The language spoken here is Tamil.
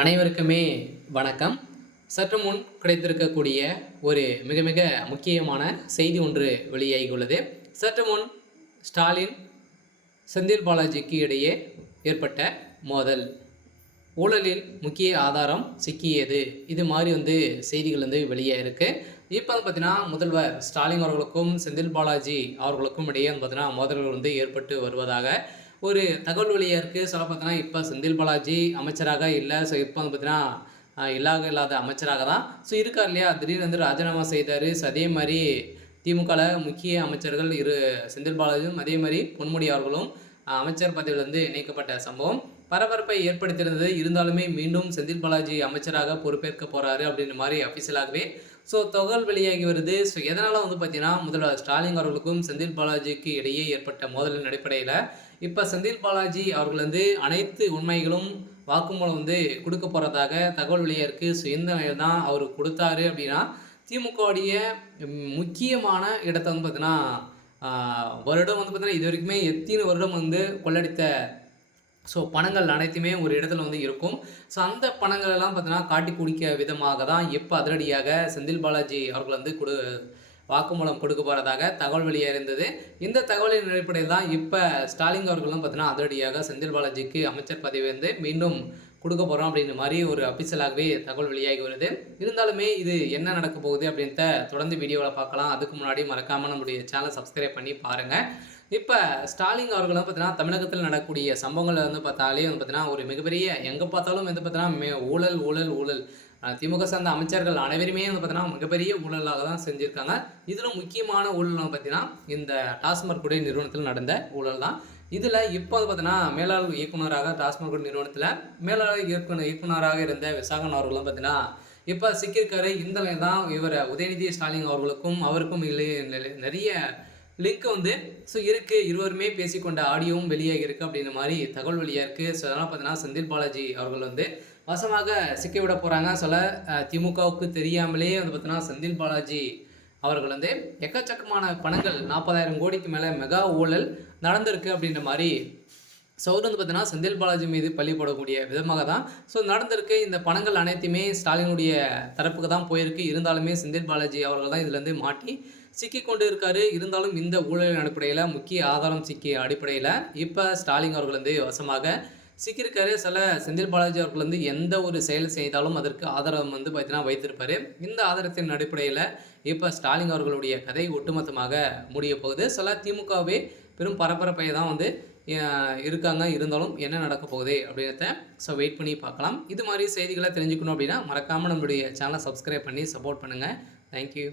அனைவருக்குமே வணக்கம். சற்று முன் கிடைத்திருக்கக்கூடிய ஒரு மிக மிக முக்கியமான செய்தி ஒன்று வெளியாகியுள்ளது. சற்று முன் ஸ்டாலின், செந்தில் பாலாஜிக்கு இடையே ஏற்பட்ட மோதல், ஊழலில் முக்கிய ஆதாரம் சிக்கியது, இது மாதிரி செய்திகள் வெளியாயிருக்கு. இப்போ பார்த்தீங்கன்னா முதல்வர் ஸ்டாலின் அவர்களுக்கும் செந்தில் பாலாஜி அவர்களுக்கும் இடையே பார்த்தீங்கன்னா மோதல்கள் ஏற்பட்டு வருவதாக ஒரு தகவல் வெளியாக இருக்குது. சொல்ல பார்த்தீங்கன்னா இப்போ செந்தில் பாலாஜி அமைச்சராக இல்லை. ஸோ இப்போ பார்த்தீங்கன்னா இல்லாத அமைச்சராக தான் இருக்கார் இல்லையா. திடீர்னு ராஜினாமா செய்தார். ஸோ அதே மாதிரி திமுகவில் முக்கிய அமைச்சர்கள் செந்தில் பாலாஜியும் அதே மாதிரி பொன்முடி அவர்களும் அமைச்சர் பதவியிலிருந்து நீக்கப்பட்ட சம்பவம் பரபரப்பை ஏற்படுத்தியிருந்தது. இருந்தாலுமே மீண்டும் செந்தில் பாலாஜி அமைச்சராக பொறுப்பேற்க போகிறாரு அப்படின்ற மாதிரி அஃபிஷியலாகவே தகவல் வெளியாகி வருது. எதனால் பார்த்தீங்கன்னா முதல்வர் ஸ்டாலின் அவர்களுக்கும் செந்தில் பாலாஜிக்கு இடையே ஏற்பட்ட மோதலின் அடிப்படையில் இப்போ செந்தில் பாலாஜி அவர்கள் அனைத்து உண்மைகளும் வாக்குமூலம் கொடுக்க போகிறதாக தகவல் வெளியாக இருக்குது. எந்த நிலையில் தான் அவர் கொடுத்தாரு அப்படின்னா, திமுகவுடைய முக்கியமான இடத்தை பார்த்தீங்கன்னா வருடம் பார்த்தீங்கன்னா இது வரைக்குமே எத்தனை வருடம் கொள்ளடித்த பணங்கள் அனைத்துமே ஒரு இடத்துல இருக்கும். அந்த பணங்கள் எல்லாம் பார்த்தீங்கன்னா காட்டி குடிக்க விதமாக தான் இப்போ அதிரடியாக செந்தில் பாலாஜி அவர்கள் வாக்குமூலம் கொடுக்க போகிறதாக தகவல் வெளியாக இருந்தது. இந்த தகவலின் அடிப்படையில் தான் இப்போ ஸ்டாலின் அவர்களும் பார்த்தீங்கன்னா அதிரடியாக செந்தில் பாலாஜிக்கு அமைச்சர் பதவி மீண்டும் கொடுக்க போகிறோம் அப்படின்ற மாதிரி ஒரு அபிஷியலாகவே தகவல் வெளியாகி வருது. இருந்தாலுமே இது என்ன நடக்க போகுது அப்படின்ட்டு தொடர்ந்து வீடியோவில் பார்க்கலாம். அதுக்கு முன்னாடி மறக்காமல் நம்முடைய சேனலை சப்ஸ்கிரைப் பண்ணி பாருங்கள். இப்போ ஸ்டாலின் அவர்களும் பார்த்தீங்கன்னா தமிழகத்தில் நடக்கக்கூடிய சம்பவங்களை பார்த்தாலே பார்த்தீங்கன்னா ஒரு மிகப்பெரிய எங்கே பார்த்தாலும் பார்த்தீங்கன்னா ஊழல் ஊழல் ஊழல் திமுக சார்ந்த அமைச்சர்கள் அனைவருமே பார்த்தீங்கன்னா மிகப்பெரிய ஊழலாக தான் செஞ்சுருக்காங்க. இதில் முக்கியமான ஊழல் பார்த்தீங்கன்னா இந்த டாஸ்மாக் குடி நிறுவனத்தில் நடந்த ஊழல் தான். இதில் இப்போ பார்த்தீங்கன்னா மேலாளர் இயக்குநராக டாஸ்மாக் குடி நிறுவனத்தில் மேலாளர் இயக்குநராக இருந்த விசாகன் அவர்களும் பார்த்தீங்கன்னா இப்போ சிக்கியிருக்காரு. இந்த நிலையில் தான் இவர் உதயநிதி ஸ்டாலின் அவர்களுக்கும் அவருக்கும் நிறைய லிங்க் இருக்குது. இருவருமே பேசிக்கொண்ட ஆடியோவும் வெளியாகி இருக்குது அப்படின்ற மாதிரி தகவல் வெளியாக இருக்குது. அதனால் பார்த்தீங்கன்னா செந்தில் பாலாஜி அவர்கள் வசமாக சிக்கிவிட போகிறாங்க. திமுகவுக்கு தெரியாமலே பார்த்தீங்கன்னா செந்தில் பாலாஜி அவர்கள் எக்கச்சக்கமான பணங்கள் 40,000 கோடிக்கு மேலே மெகா ஊழல் நடந்திருக்கு அப்படின்ற மாதிரி பார்த்தீங்கன்னா செந்தில் பாலாஜி மீது பள்ளி போடக்கூடிய விதமாக தான் நடந்திருக்கு. இந்த பணங்கள் அனைத்துமே ஸ்டாலினுடைய தரப்புக்கு தான் போயிருக்கு. இருந்தாலுமே செந்தில் பாலாஜி அவர்கள் தான் இதில் மாட்டி சிக்கி கொண்டு இருக்காரு. இருந்தாலும் இந்த ஊழலின் அடிப்படையில் முக்கிய ஆதாரம் சிக்கிய அடிப்படையில் இப்போ ஸ்டாலின் அவர்கள் வசமாக சிக்கியிருக்காரு. செந்தில் பாலாஜி அவர்கள் எந்த ஒரு செயல் செய்தாலும் அதற்கு ஆதாரம் பார்த்தீங்கன்னா வைத்திருப்பார். இந்த ஆதாரத்தின் அடிப்படையில் இப்போ ஸ்டாலின் அவர்களுடைய கதை ஒட்டுமொத்தமாக முடிய போகுது. திமுகவே பெரும் பரபரப்பை தான் இருக்காங்க. இருந்தாலும் என்ன நடக்க போகுது அப்படின்றத வெயிட் பண்ணி பார்க்கலாம். இது மாதிரி செய்திகளை தெரிஞ்சுக்கணும் அப்படின்னா மறக்காமல் நம்மளுடைய சேனலை சப்ஸ்கிரைப் பண்ணி சப்போர்ட் பண்ணுங்கள். தேங்க்யூ.